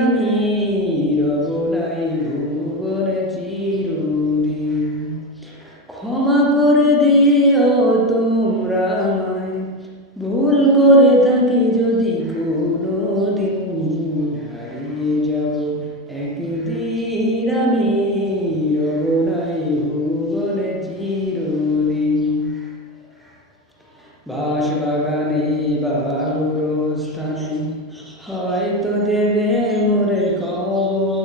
আমি রব নাই ভুবনে চিরদিন। ক্ষমা করে দিও তোমরা আমায়, ভুল করে থাকি যদি কোনোদিন। হারিয়ে যাব একদিন আমি রব নাই ভুবনে চিরদিন। বাঁশবাগানে বা গোরস্থানে হয়তো দেবে মোরে কবর।